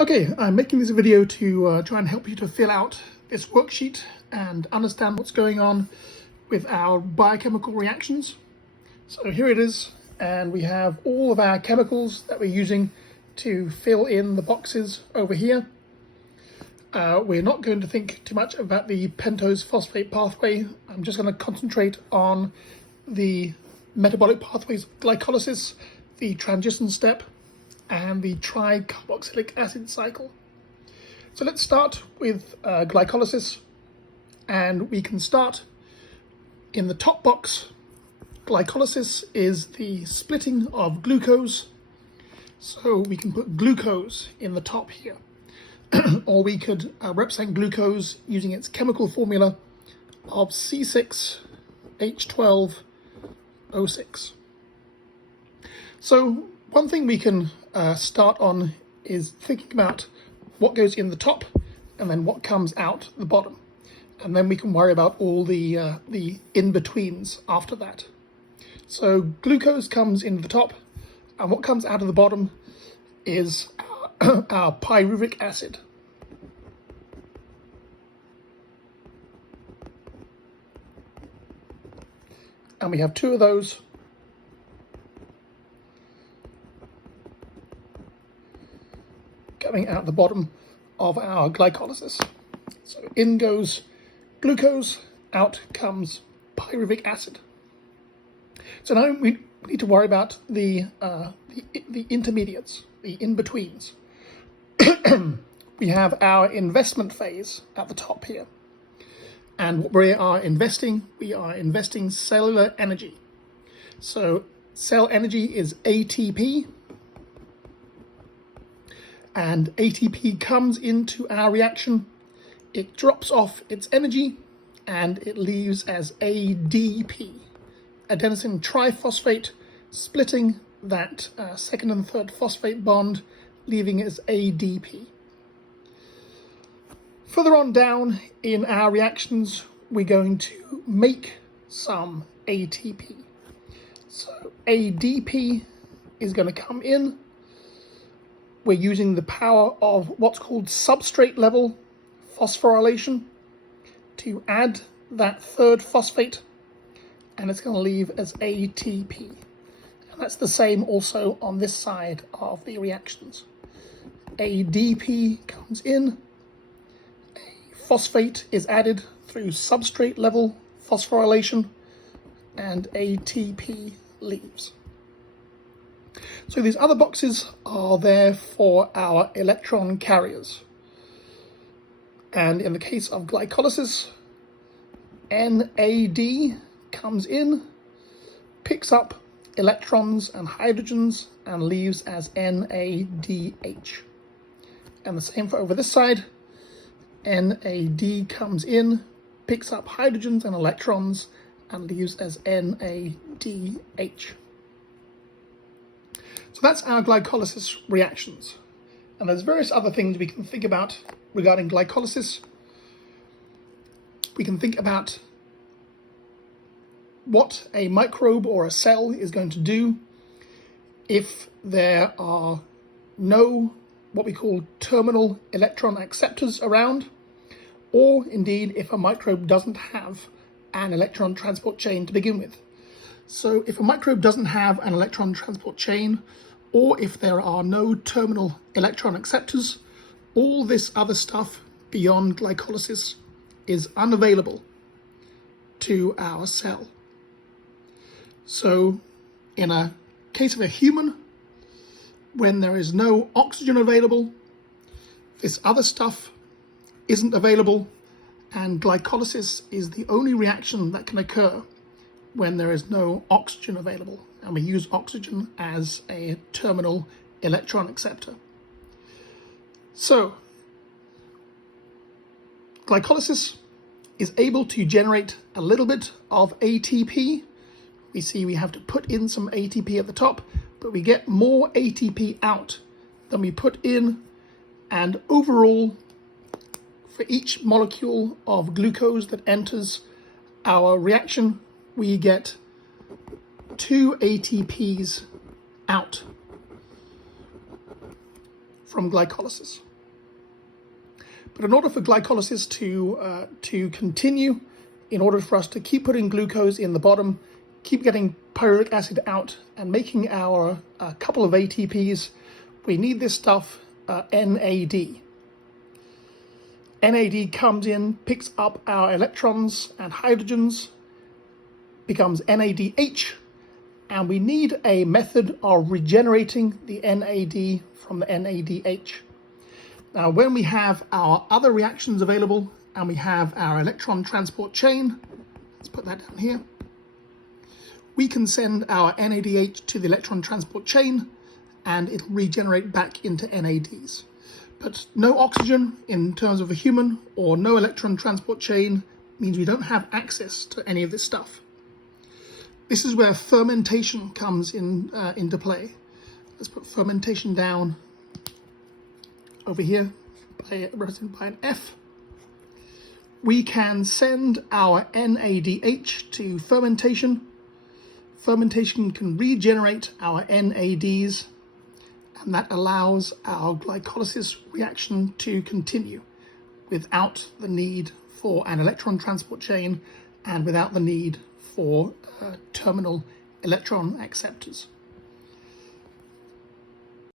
Okay, I'm making this video to try and help you to fill out this worksheet and understand what's going on with our biochemical reactions. So here it is, and we have all of our chemicals that we're using to fill in the boxes over here. We're not going to think too much about the pentose phosphate pathway. I'm just going to concentrate on the metabolic pathways of glycolysis, the transition step, and the tricarboxylic acid cycle. So let's start with glycolysis, and we can start in the top box. Glycolysis is the splitting of glucose, so we can put glucose in the top here. Or we could represent glucose using its chemical formula of C6H12O6. So one thing we can start on is thinking about what goes in the top and then what comes out the bottom. And then we can worry about all the in-betweens after that. So glucose comes in the top, and what comes out of the bottom is our pyruvic acid. And we have two of those. Coming out the bottom of our glycolysis. So in goes glucose, out comes pyruvic acid. So now we need to worry about the intermediates, the in-betweens. We have our investment phase at the top here. And what we are investing cellular energy. So cell energy is ATP. And ATP comes into our reaction, it drops off its energy, and it leaves as ADP, adenosine triphosphate, splitting that second and third phosphate bond, leaving as ADP. Further on down in our reactions, we're going to make some ATP. So ADP is going to come in. We're using the power of what's called substrate level phosphorylation to add that third phosphate, and it's going to leave as ATP. And that's the same also on this side of the reactions. ADP comes in, a phosphate is added through substrate level phosphorylation, and ATP leaves. So these other boxes are there for our electron carriers. And in the case of glycolysis, NAD comes in, picks up electrons and hydrogens, and leaves as NADH. And the same for over this side. NAD comes in, picks up hydrogens and electrons, and leaves as NADH. So that's our glycolysis reactions. And there's various other things we can think about regarding glycolysis. We can think about what a microbe or a cell is going to do if there are no what we call terminal electron acceptors around, or indeed if a microbe doesn't have an electron transport chain to begin with. So if a microbe doesn't have an electron transport chain, or if there are no terminal electron acceptors, all this other stuff beyond glycolysis is unavailable to our cell. So in a case of a human, when there is no oxygen available, this other stuff isn't available, and glycolysis is the only reaction that can occur when there is no oxygen available, and we use oxygen as a terminal electron acceptor. So, glycolysis is able to generate a little bit of ATP. We see we have to put in some ATP at the top, but we get more ATP out than we put in, and overall, for each molecule of glucose that enters our reaction, we get 2 ATPs out from glycolysis. But in order for glycolysis to continue, in order for us to keep putting glucose in the bottom, keep getting pyruvic acid out and making our couple of ATPs, we need this stuff, NAD. NAD comes in, picks up our electrons and hydrogens, becomes NADH, and we need a method of regenerating the NAD from the NADH. Now, when we have our other reactions available and we have our electron transport chain, let's put that down here, we can send our NADH to the electron transport chain and it'll regenerate back into NADs. But no oxygen in terms of a human or no electron transport chain means we don't have access to any of this stuff. This is where fermentation comes into play. Let's put fermentation down over here, represented by an F. We can send our NADH to fermentation. Fermentation can regenerate our NADs, and that allows our glycolysis reaction to continue without the need for an electron transport chain and without the need for terminal electron acceptors.